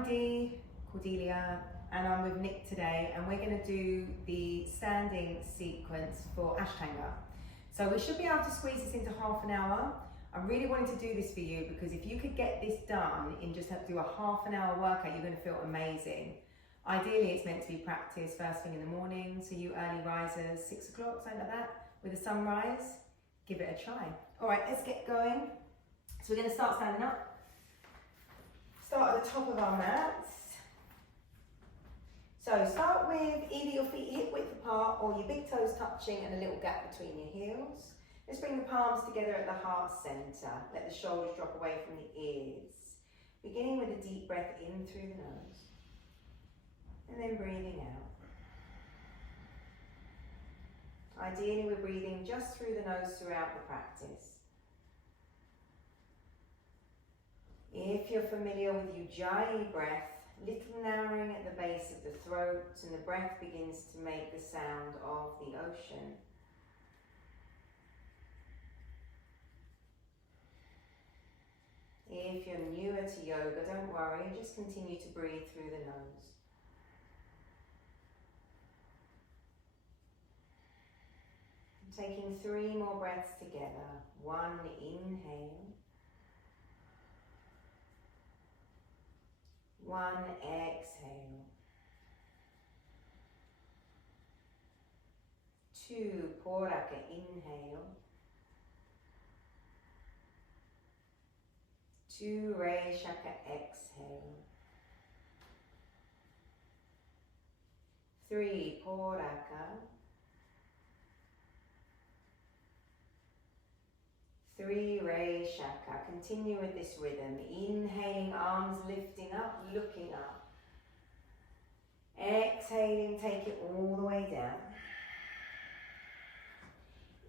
I'm Cordelia, and I'm with Nick today, and we're going to do the standing sequence for Ashtanga. So we should be able to squeeze this into half an hour. I really wanted to do this for you because if you could get this done in just have to do a half an hour workout, you're going to feel amazing. Ideally, it's meant to be practiced first thing in the morning, so you early risers, 6 o'clock, something like that, with a sunrise, give it a try. All right, let's get going. So we're going to start standing up. Start at the top of our mats. So start with either your feet hip width apart or your big toes touching and a little gap between your heels. Let's bring the palms together at the heart center. Let the shoulders drop away from the ears. Beginning with a deep breath in through the nose. And then breathing out. Ideally, we're breathing just through the nose throughout the practice. If you're familiar with Ujjayi breath, little narrowing at the base of the throat, and the breath begins to make the sound of the ocean. If you're newer to yoga, don't worry, just continue to breathe through the nose. Taking 3 more breaths together. 1, inhale. 1, exhale. 2, Puraka, inhale. 2, Reshaka, exhale. 3, Puraka. 3, Reshaka. Continue with this rhythm. Inhaling, arms lifting up, looking up. Exhaling, take it all the way down.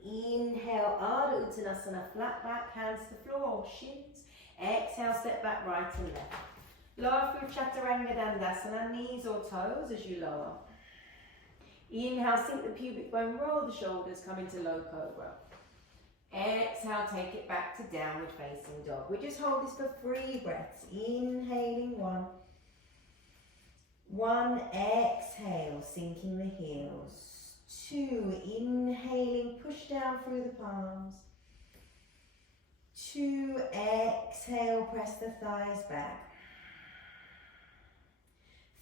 Inhale, Ardha Uttanasana, flat back, hands to floor, shins. Exhale, step back, right and left. Lower through Chaturanga Dandasana, knees or toes as you lower. Inhale, sink the pubic bone, roll the shoulders, come into low cobra. Exhale, take it back to downward facing dog. We just hold this for 3 breaths. Inhaling 1. 1, exhale, sinking the heels. 2, inhaling, push down through the palms. 2, exhale, press the thighs back.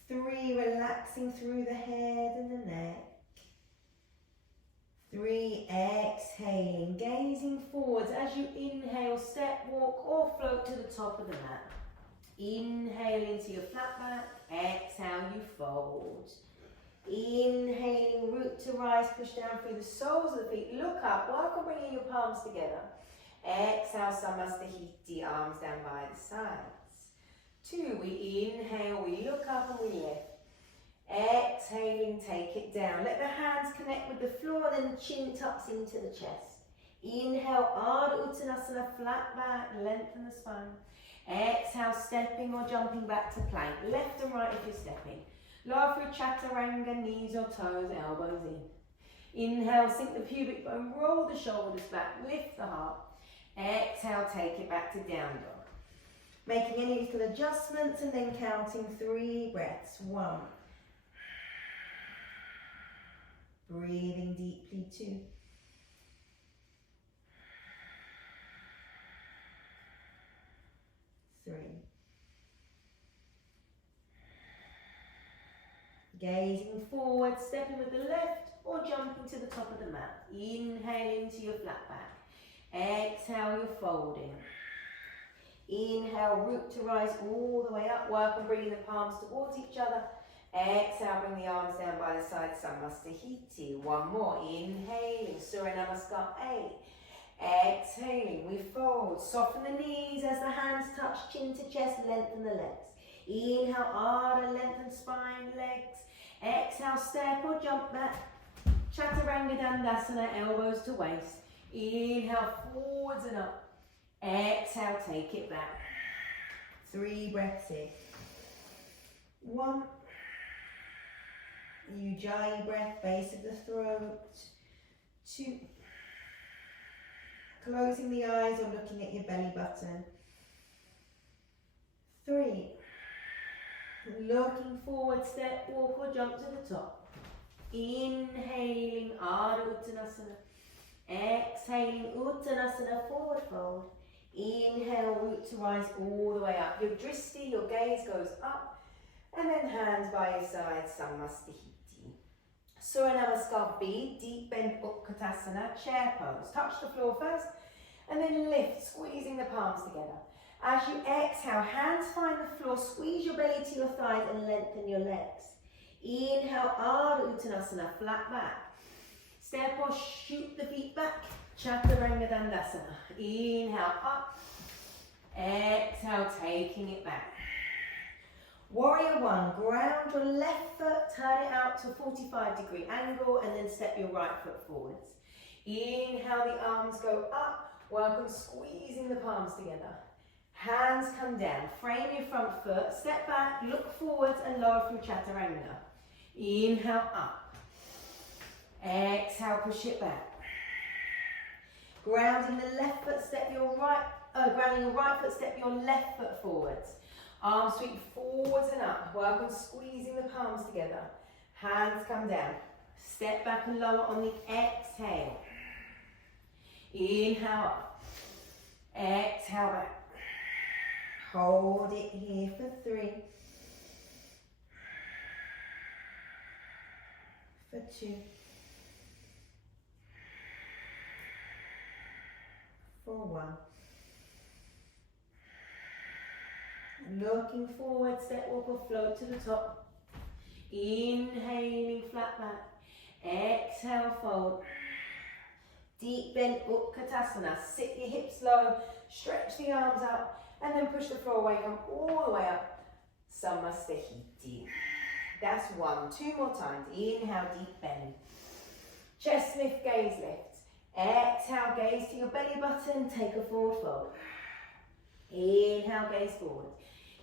3, relaxing through the head and the neck. 3, exhaling, gazing forwards as you inhale, step, walk or float to the top of the mat. Inhale into your flat back, exhale, you fold. Inhaling, root to rise, push down through the soles of the feet, look up, work on bringing your palms together. Exhale, Samastahiti, arms down by the sides. 2, we inhale, we look up and we lift. Exhaling, take it down. Let the hands connect with the floor, then the chin tucks into the chest. Inhale, Ardha Uttanasana, flat back, lengthen the spine. Exhale, stepping or jumping back to plank. Left and right if you're stepping. Lower through Chaturanga, knees or toes, elbows in. Inhale, sink the pubic bone, roll the shoulders back, lift the heart. Exhale, take it back to down dog. Making any little adjustments and then counting 3 breaths. 1. Breathing deeply, 2. 3. Gazing forward, stepping with the left or jumping to the top of the mat. Inhale into your flat back. Exhale, you're folding. Inhale, root to rise all the way up. Work on bringing the palms towards each other. Exhale, bring the arms down by the side, Samastahiti. 1 more, inhaling, Surya Namaskar 8. Exhaling, we fold. Soften the knees as the hands touch chin to chest, lengthen the legs. Inhale, Ardha, lengthen spine, legs. Exhale, step or jump back. Chaturanga Dandasana, elbows to waist. Inhale, forwards and up. Exhale, take it back. 3 breaths here. 1. Ujjayi breath, base of the throat. 2. Closing the eyes or looking at your belly button. 3. Looking forward, step, walk or jump to the top. Inhaling, Ardha Uttanasana. Exhaling, Uttanasana, forward fold. Inhale, root to rise all the way up. Your dristi, your gaze goes up. And then hands by your side, Samastihiti. Surya Namaskar B, deep bend Utkatasana, chair pose. Touch the floor first. And then lift, squeezing the palms together. As you exhale, hands find the floor, squeeze your belly to your thighs and lengthen your legs. Inhale, Ardha Uttanasana, flat back. Step or shoot the feet back, Chaturanga Dandasana. Inhale, up. Exhale, taking it back. Warrior one, ground your left foot, turn it out to a 45-degree angle and then step your right foot forwards. Inhale, the arms go up, work on squeezing the palms together. Hands come down, frame your front foot, step back, look forwards and lower through Chaturanga. Inhale, up. Exhale, push it back. Grounding the left foot, step your right, grounding your right foot, step your left foot forwards. Arms sweep forwards and up, work on squeezing the palms together. Hands come down, step back and lower on the exhale. Inhale up, exhale back. Hold it here for 3, for 2, for 1. Looking forward, step, walk or float to the top. Inhaling, flat back. Exhale, fold. Deep bend, Utkatasana. Sit your hips low, stretch the arms out. And then push the floor away, come all the way up. Samastihiti. That's 1. 2 more times. Inhale, deep bend. Chest lift, gaze lift. Exhale, gaze to your belly button. Take a forward fold. Inhale, gaze forward.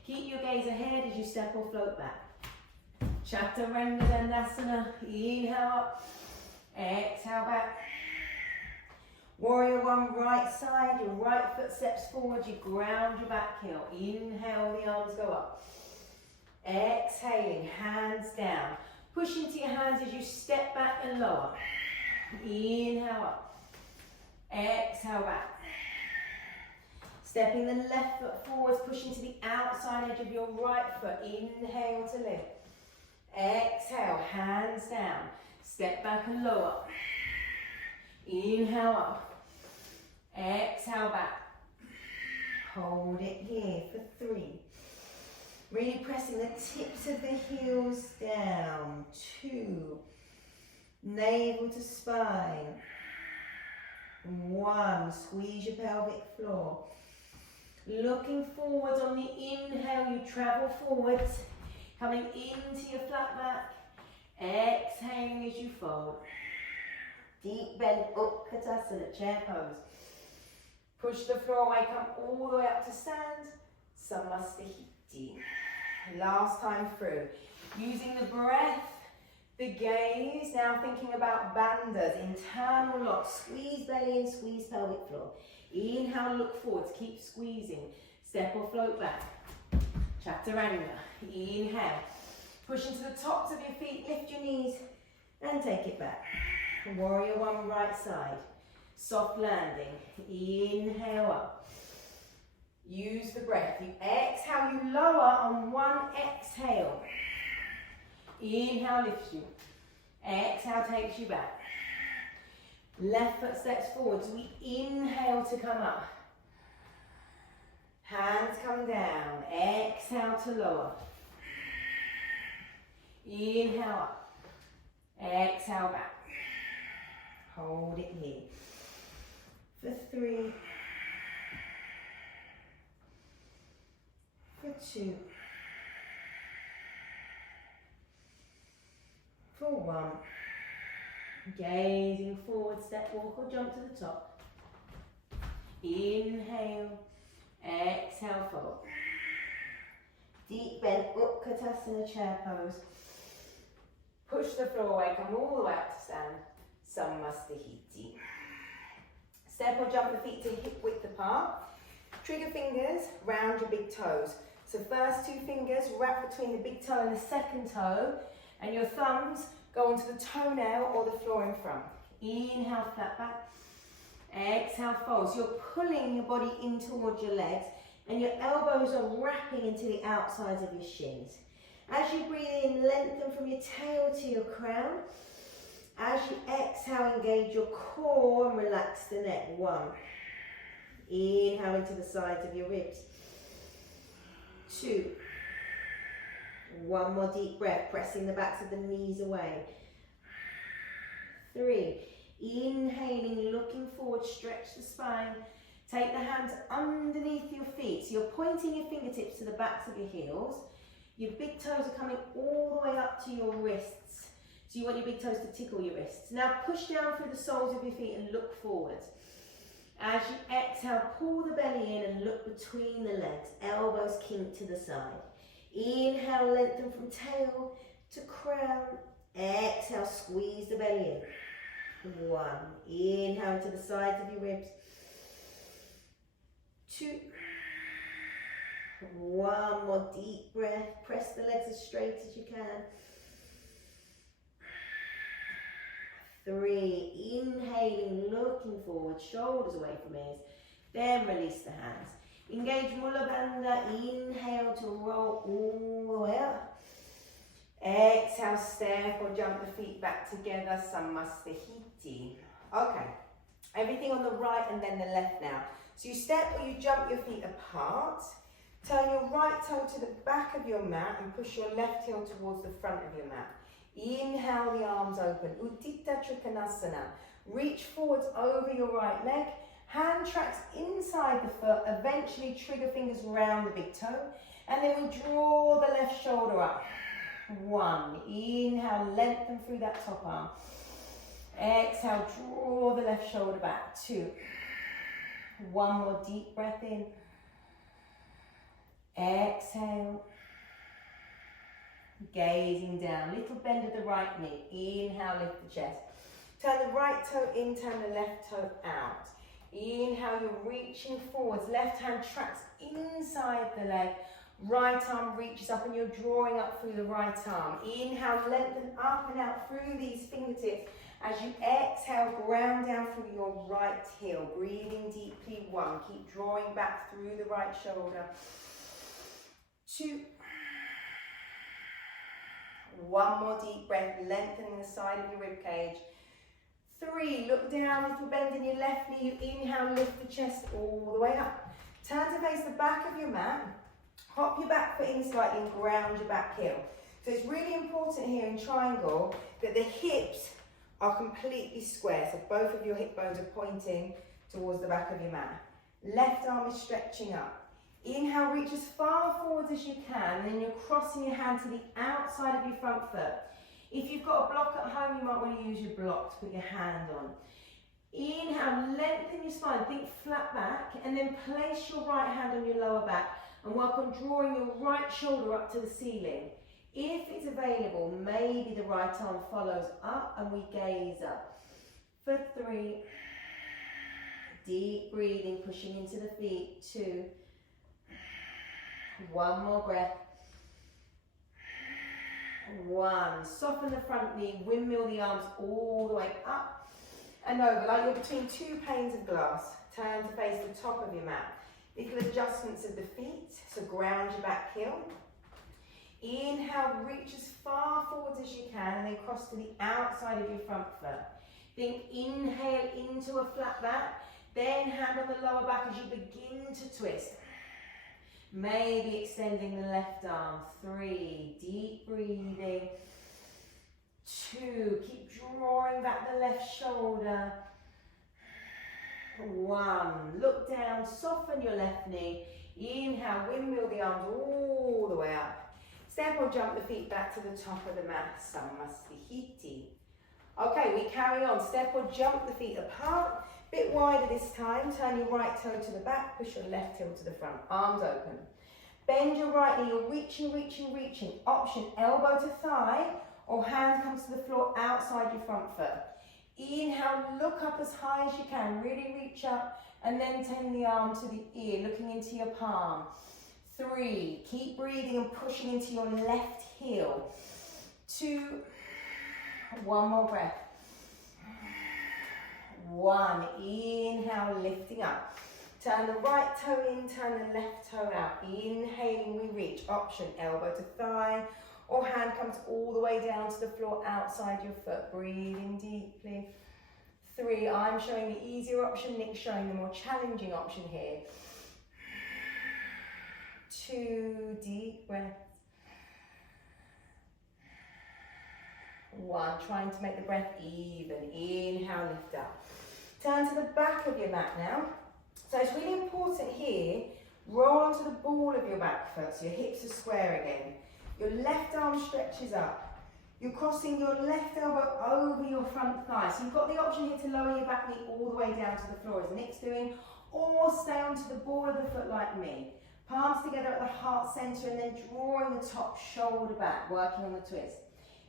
Keep your gaze ahead as you step or float back. Chaturanga Dandasana. Inhale up. Exhale back. Warrior one, right side, your right foot steps forward, you ground your back heel. Inhale, the arms go up. Exhaling, hands down. Push into your hands as you step back and lower. Inhale up. Exhale back. Stepping the left foot forwards, pushing to the outside edge of your right foot. Inhale to lift. Exhale, hands down. Step back and lower. Inhale up. Exhale back. Hold it here for 3. Really pressing the tips of the heels down. 2. Navel to spine. 1. Squeeze your pelvic floor. Looking forward on the inhale, you travel forwards. Coming into your flat back. Exhaling as you fold. Deep bend, Utkatasana, chair pose. Push the floor away, come all the way up to stand. Samastihiti. Last time through. Using the breath, the gaze, now thinking about bandhas, internal lock. Squeeze belly in, squeeze pelvic floor. Inhale, look forwards, keep squeezing. Step or float back. Chaturanga. Inhale. Push into the tops of your feet, lift your knees and take it back. Warrior one, right side. Soft landing. Inhale up. Use the breath. You exhale, you lower on 1 exhale. Inhale lifts you. Exhale takes you back. Left foot steps forwards. We inhale to come up. Hands come down. Exhale to lower. Inhale up. Exhale back. Hold it here. For 3. For 2. For 1. Gazing forward, step, walk or jump to the top. Inhale. Exhale, fold. Deep bend, Utkatasana, chair pose. Push the floor away, come all the way up to stand. Samastihiti. Step or jump the feet to hip width apart. Trigger fingers round your big toes. So first two fingers wrap between the big toe and the second toe, and your thumbs go onto the toenail or the floor in front. Inhale, flat back. Exhale, fold. So you're pulling your body in towards your legs, and your elbows are wrapping into the outsides of your shins. As you breathe in, lengthen from your tail to your crown. As you exhale, engage your core and relax the neck. 1. Inhale into the sides of your ribs. 2. 1 more deep breath, pressing the backs of the knees away. 3. Inhaling, looking forward, stretch the spine. Take the hands underneath your feet. So you're pointing your fingertips to the backs of your heels. Your big toes are coming all the way up to your wrists. So you want your big toes to tickle your wrists. Now push down through the soles of your feet and look forwards. As you exhale, pull the belly in and look between the legs. Elbows kink to the side. Inhale, lengthen from tail to crown. Exhale, squeeze the belly in. 1. Inhale to the sides of your ribs. 2. 1 more deep breath. Press the legs as straight as you can. 3. Inhaling, looking forward, shoulders away from ears. Then release the hands. Engage Mula Bandha. Inhale to roll all the way up. Exhale, step or jump the feet back together. Samastahiti. Okay. Everything on the right and then the left now. So you step or you jump your feet apart. Turn your right toe to the back of your mat and push your left heel towards the front of your mat. Inhale, the arms open. Uddita Trikonasana. Reach forwards over your right leg. Hand tracks inside the foot. Eventually trigger fingers round the big toe. And then we draw the left shoulder up. 1. Inhale, lengthen through that top arm. Exhale, draw the left shoulder back. 2. 1 more deep breath in. Exhale. Gazing down. Little bend of the right knee. Inhale, lift the chest. Turn the right toe in, turn the left toe out. Inhale, you're reaching forwards. Left hand tracks inside the leg. Right arm reaches up and you're drawing up through the right arm. Inhale, lengthen up and out through these fingertips. As you exhale, ground down through your right heel. Breathing deeply. 1. Keep drawing back through the right shoulder. 2. 1 more deep breath, lengthening the side of your rib cage. 3. Look down, little bend in your left knee. You inhale, lift the chest all the way up. Turn to face the back of your mat. Hop your back foot in slightly and ground your back heel. So it's really important here in triangle that the hips are completely square. So both of your hip bones are pointing towards the back of your mat. Left arm is stretching up. Inhale, reach as far forwards as you can, and then you're crossing your hand to the outside of your front foot. If you've got a block at home, you might want to use your block to put your hand on. Inhale, lengthen your spine, think flat back, and then place your right hand on your lower back and work on drawing your right shoulder up to the ceiling. If it's available, maybe the right arm follows up and we gaze up. For 3, deep breathing, pushing into the feet. 2, 1 more breath. 1, soften the front knee, windmill the arms all the way up and over, like you're between 2 panes of glass. Turn to face the top of your mat. Little adjustments of the feet, so ground your back heel. Inhale, reach as far forwards as you can and then cross to the outside of your front foot. Think inhale into a flat back, then hand on the lower back as you begin to twist. Maybe extending the left arm. 3, deep breathing. 2, keep drawing back the left shoulder. 1, look down, soften your left knee. Inhale, windmill the arms all the way up. Step or jump the feet back to the top of the mat. Samastahiti. Okay, we carry on. Step or jump the feet apart. Bit wider this time. Turn your right toe to the back. Push your left heel to the front. Arms open. Bend your right knee. You're reaching, reaching, reaching. Option, elbow to thigh or hand comes to the floor outside your front foot. Inhale, look up as high as you can. Really reach up and then take the arm to the ear, looking into your palm. 3, keep breathing and pushing into your left heel. 2, 1 more breath. 1, inhale, lifting up. Turn the right toe in, turn the left toe out. Inhaling, we reach. Option, elbow to thigh, or hand comes all the way down to the floor outside your foot. Breathing deeply. 3, I'm showing the easier option, Nick's showing the more challenging option here. 2, deep breaths. 1, trying to make the breath even. Inhale, lift up. Turn to the back of your mat now. So it's really important here, roll onto the ball of your back foot so your hips are square again. Your left arm stretches up. You're crossing your left elbow over your front thigh. So you've got the option here to lower your back knee all the way down to the floor as Nick's doing, or stay onto the ball of the foot like me. Palms together at the heart center and then drawing the top shoulder back, working on the twist.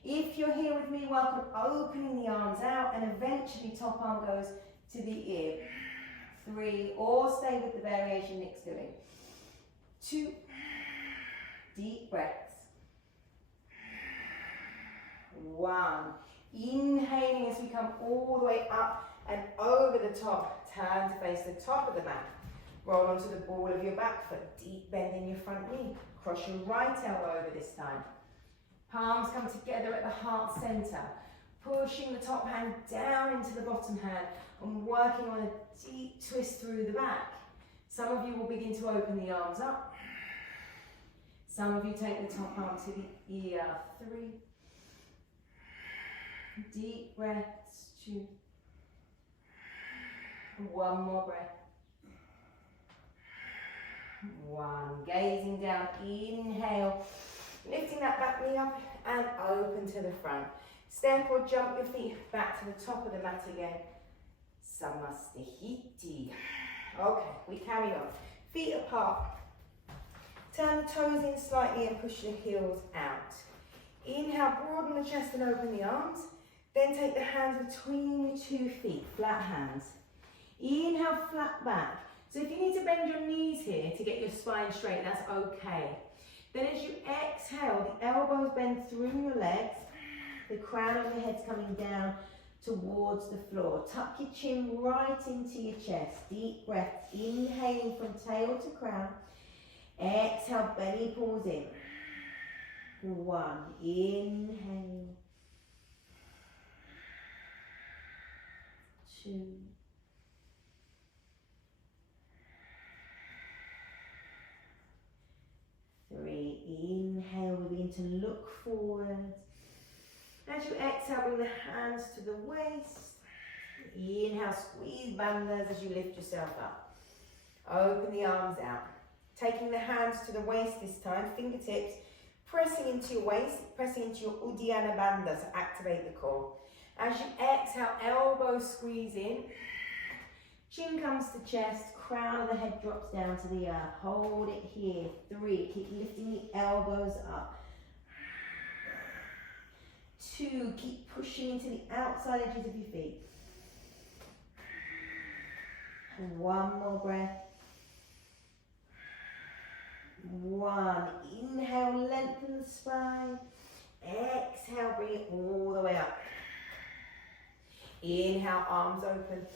If you're here with me, welcome opening the arms out and eventually top arm goes to the ear. 3, or stay with the variation Nick's doing. 2, deep breaths. 1, inhaling as we come all the way up and over the top. Turn to face the top of the mat. Roll onto the ball of your back foot. Deep bend in your front knee. Cross your right elbow over this time. Palms come together at the heart center. Pushing the top hand down into the bottom hand and working on a deep twist through the back. Some of you will begin to open the arms up. Some of you take the top arm to the ear. 3, deep breaths. 2, 1 more breath. 1, gazing down, inhale, lifting that back knee up and open to the front. Step or jump your feet back to the top of the mat again. Samastahiti. Okay, we carry on. Feet apart. Turn the toes in slightly and push the heels out. Inhale, broaden the chest and open the arms. Then take the hands between your 2 feet, flat hands. Inhale, flat back. So if you need to bend your knees here to get your spine straight, that's okay. Then as you exhale, the elbows bend through your legs. The crown of your head's coming down towards the floor. Tuck your chin right into your chest. Deep breath, inhaling from tail to crown. Exhale, belly pulls in. 1, inhale. 2. 3, inhale, we begin to look forward. As you exhale, bring the hands to the waist. Inhale, squeeze bandhas as you lift yourself up. Open the arms out. Taking the hands to the waist this time, fingertips pressing into your waist, pressing into your Uddiyana Bandha to activate the core. As you exhale, elbows squeeze in. Chin comes to chest, crown of the head drops down to the earth. Hold it here. 3, keep lifting the elbows up. 2, keep pushing into the outside edges of your feet. 1 more breath. 1, inhale, lengthen the spine. Exhale, bring it all the way up. Inhale, arms open.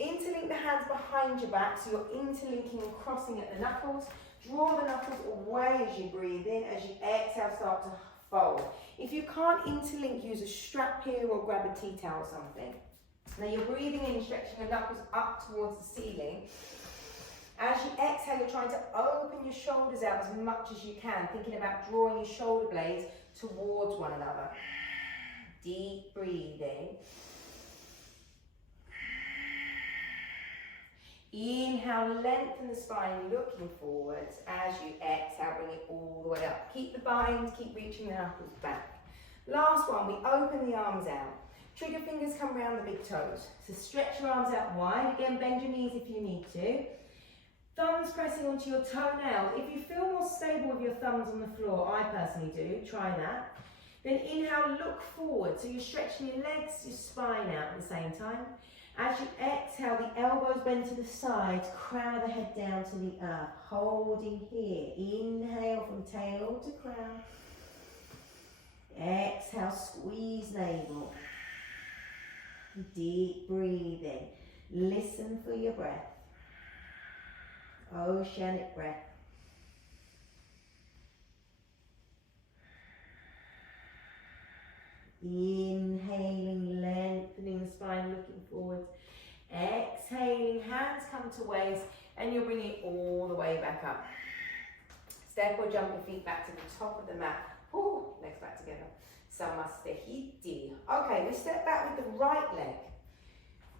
Interlink the hands behind your back, so you're interlinking and crossing at the knuckles. Draw the knuckles away as you breathe in. As you exhale, start to fold. If you can't interlink, use a strap here or grab a tea towel or something. Now you're breathing in, stretching your knuckles up towards the ceiling. As you exhale, you're trying to open your shoulders out as much as you can, thinking about drawing your shoulder blades towards one another. Deep breathing. Inhale, lengthen the spine, looking forwards. As you exhale, bring it all the way up. Keep the bind, keep reaching the knuckles back. Last one, we open the arms out. Trigger fingers come around the big toes. So stretch your arms out wide. Again, bend your knees if you need to. Thumbs pressing onto your toenails. If you feel more stable with your thumbs on the floor, I personally do, try that. Then inhale, look forward. So you're stretching your legs, your spine out at the same time. As you exhale, the elbows bend to the sides, crown of the head down to the earth. Holding here. Inhale from tail to crown. Exhale, squeeze navel. Deep breathing. Listen for your breath. Oceanic breath. Inhaling, lengthening the spine, looking forward. Exhaling, hands come to waist, and you'll bring it all the way back up. Step or jump your feet back to the top of the mat. Ooh, legs back together. Samastahiti. Okay, we step back with the right leg.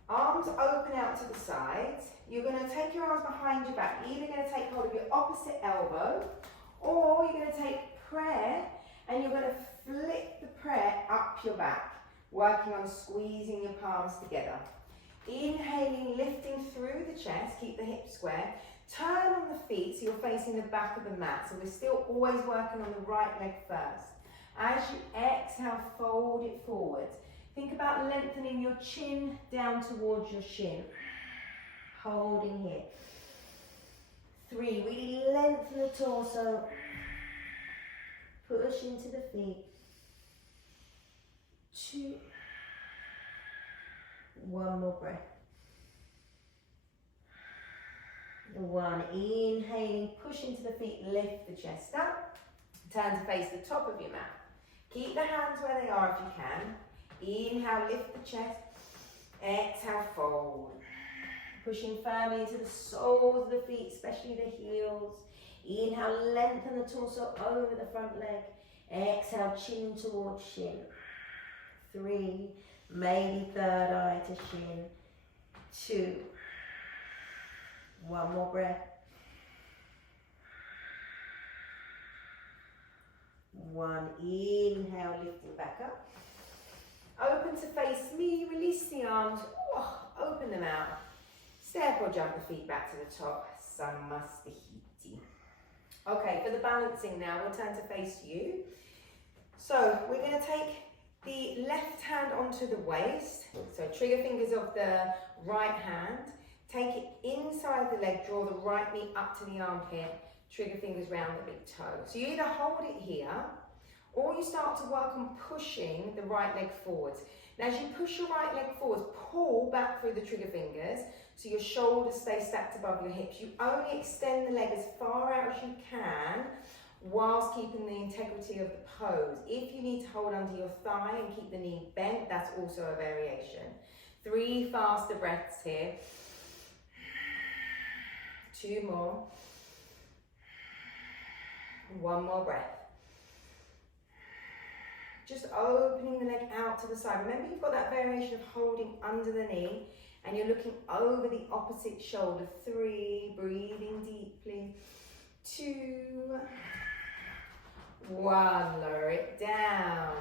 Arms open out to the sides. You're going to take your arms behind your back. You're either going to take hold of your opposite elbow, or you're going to take prayer and you're going to flip the prayer up your back, working on squeezing your palms together. Inhaling, lifting through the chest, keep the hips square. Turn on the feet so you're facing the back of the mat. So we're still always working on the right leg first. As you exhale, fold it forward. Think about lengthening your chin down towards your shin. Holding here. 3, really lengthen the torso. Push into the feet. 2. 1 more breath. 1, inhaling, push into the feet, lift the chest up. Turn to face the top of your mat. Keep the hands where they are if you can. Inhale, lift the chest. Exhale, fold. Pushing firmly into the soles of the feet, especially the heels. Inhale, lengthen the torso over the front leg. Exhale, chin towards shin. 3, maybe third eye to shin. 2. 1 more breath. 1, inhale, lifting back up. Open to face me, release the arms, open them out. Step or jump the feet back to the top, Samastahiti. Okay, for the balancing now, we'll turn to face you. So we're going to take the left hand onto the waist, so trigger fingers of the right hand, take it inside the leg, draw the right knee up to the armpit, trigger fingers round the big toe. So you either hold it here, or you start to work on pushing the right leg forwards. Now as you push your right leg forwards, pull back through the trigger fingers so your shoulders stay stacked above your hips. You only extend the leg as far out as you can whilst keeping the integrity of the pose. If you need to hold under your thigh and keep the knee bent, that's also a variation. 3 faster breaths here. 2 more. 1 more breath. Just opening the leg out to the side. Remember, you've got that variation of holding under the knee and you're looking over the opposite shoulder. 3, breathing deeply. 2, 1, lower it down.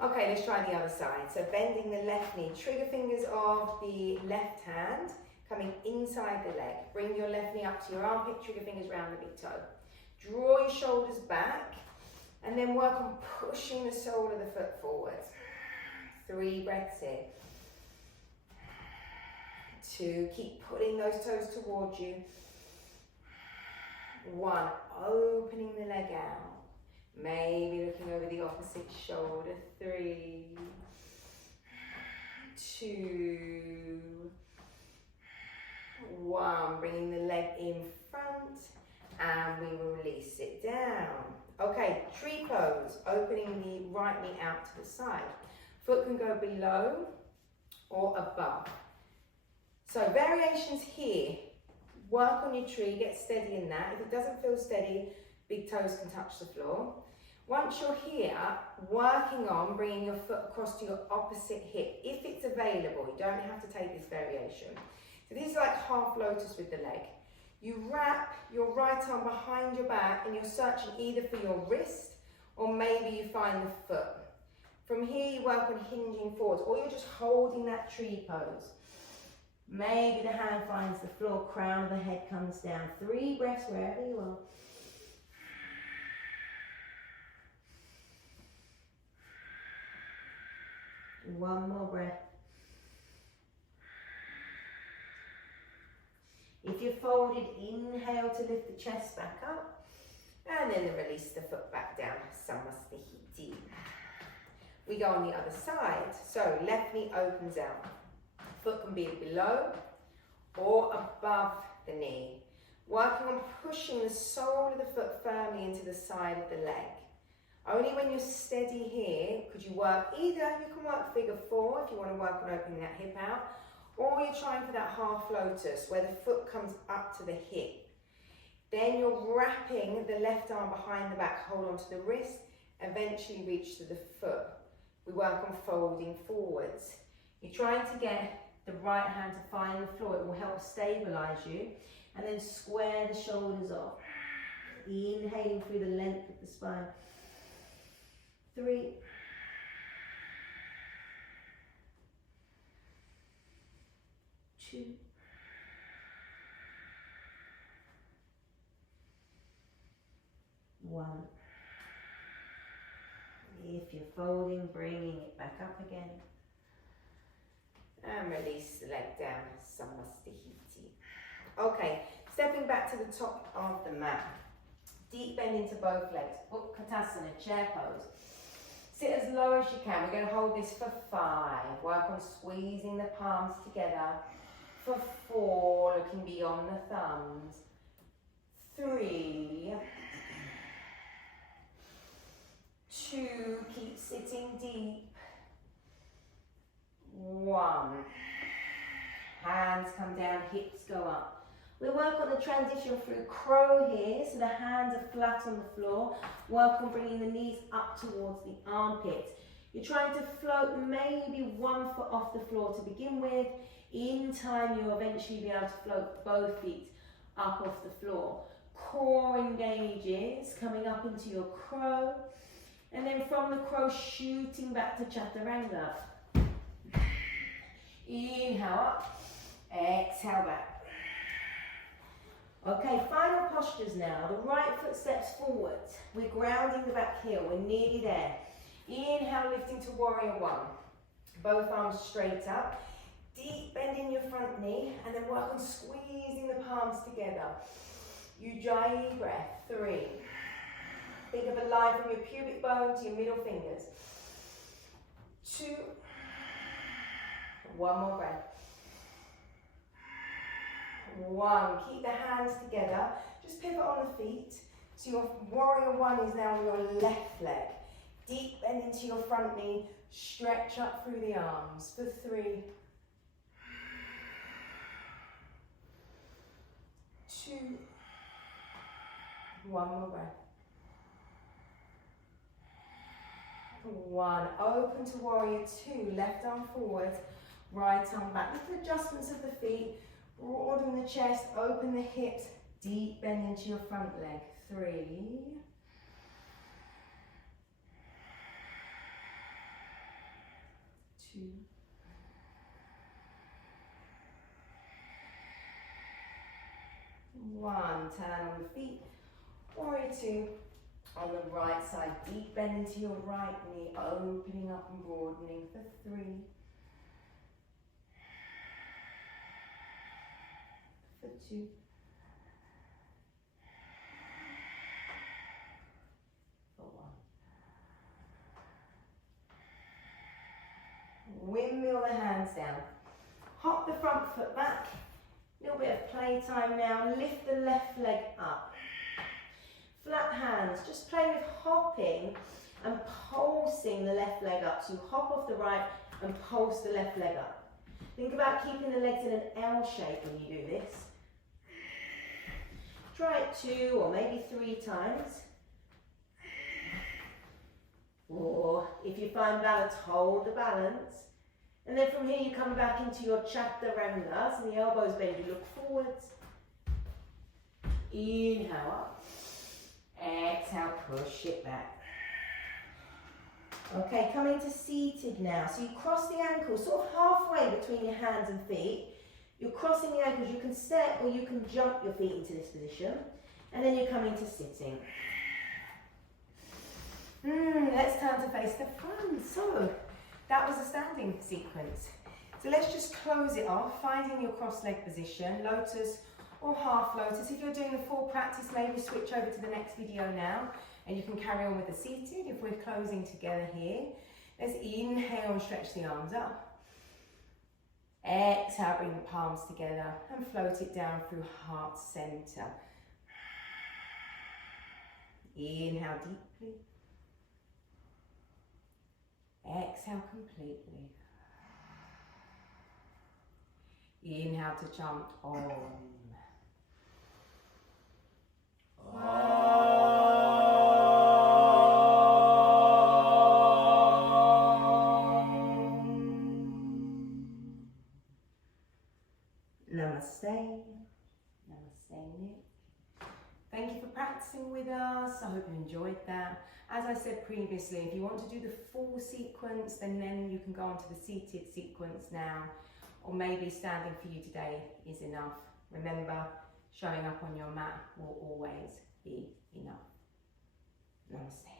Okay, let's try the other side. So bending the left knee, trigger fingers of the left hand coming inside the leg. Bring your left knee up to your armpit, trigger fingers round the big toe. Draw your shoulders back and then work on pushing the sole of the foot forward. 3 breaths here. 2, keep pulling those toes towards you. 1, opening the leg out. Maybe looking over the opposite shoulder. 3, 2, 1. Bringing the leg in front and we will release it down. Okay, tree pose, opening the right knee out to the side. Foot can go below or above. So variations here. Work on your tree, get steady in that. If it doesn't feel steady, big toes can touch the floor. Once you're here, working on bringing your foot across to your opposite hip, if it's available. You don't have to take this variation. So this is like half lotus with the leg. You wrap your right arm behind your back and you're searching either for your wrist or maybe you find the foot. From here you work on hinging forwards or you're just holding that tree pose. Maybe the hand finds the floor, crown of the head comes down. 3 breaths wherever you are. One more breath. If you're folded, inhale to lift the chest back up. And then release the foot back down. Samastahiti. We go on the other side. So left knee opens out. Foot can be below or above the knee. Working on pushing the sole of the foot firmly into the side of the leg. Only when you're steady here could you work either, you can work figure 4 if you want to work on opening that hip out, or you're trying for that half lotus where the foot comes up to the hip. Then you're wrapping the left arm behind the back, hold on to the wrist, eventually reach to the foot. We work on folding forwards. You're trying to get the right hand to find the floor, it will help stabilize you. And then square the shoulders off. Inhaling through the length of the spine. 3. 2. 1. If you're folding, bringing it back up again. And release the leg down. Samastahiti. Okay, stepping back to the top of the mat. Deep bend into both legs. Utkatasana, chair pose. Sit as low as you can. We're going to hold this for 5. Work on squeezing the palms together. For 4, looking beyond the thumbs. 3. 2, keep sitting deep. 1. Hands come down, hips go up. We work on the transition through crow here, so the hands are flat on the floor. Work on bringing the knees up towards the armpits. You're trying to float maybe 1 foot off the floor to begin with. In time, you'll eventually be able to float both feet up off the floor. Core engages, coming up into your crow. And then from the crow, shooting back to chaturanga. Inhale up, exhale back. Okay, final postures now. The right foot steps forward. We're grounding the back heel. We're nearly there. Inhale, lifting to warrior 1. Both arms straight up. Deep bend in your front knee. And then work on squeezing the palms together. Ujjayi breath. 3. Think of a line from your pubic bone to your middle fingers. 2. 1 more breath. 1. Keep the hands together. Just pivot on the feet. So your warrior 1 is now on your left leg. Deep bend into your front knee. Stretch up through the arms for 3. 2. 1 more breath. 1. Open to warrior 2. Left arm forward. Right arm back. Little adjustments of the feet. Broaden the chest, open the hips, deep bend into your front leg. 3. 2. 1. Turn on the feet. Warrior 2. On the right side, deep bend into your right knee, opening up and broadening for 3. For 2. For 1. Windmill the hands down. Hop the front foot back. Little bit of playtime now. Lift the left leg up. Flat hands. Just play with hopping and pulsing the left leg up. So you hop off the right and pulse the left leg up. Think about keeping the legs in an L shape when you do this. Try it 2 or maybe 3 times. Or if you find balance, hold the balance. And then from here you come back into your chaturanga. So the elbows bend, you look forwards. Inhale up. Exhale, push it back. Okay, coming to seated now. So you cross the ankles, sort of halfway between your hands and feet. You're crossing the ankles. You can step or you can jump your feet into this position. And then you're coming to sitting. Let's turn to face the front. So that was a standing sequence. So let's just close it off, finding your cross leg position, lotus or half lotus. If you're doing the full practice, maybe switch over to the next video now and you can carry on with the seated if we're closing together here. Let's inhale and stretch the arms up. Exhale, bring the palms together and float it down through heart center. Inhale deeply. Exhale completely. Inhale to chant Om. Namaste. Namaste, Nick. Thank you for practicing with us. I hope you enjoyed that. As I said previously, if you want to do the full sequence, then you can go on to the seated sequence now, or maybe standing for you today is enough. Remember, showing up on your mat will always be enough. Namaste.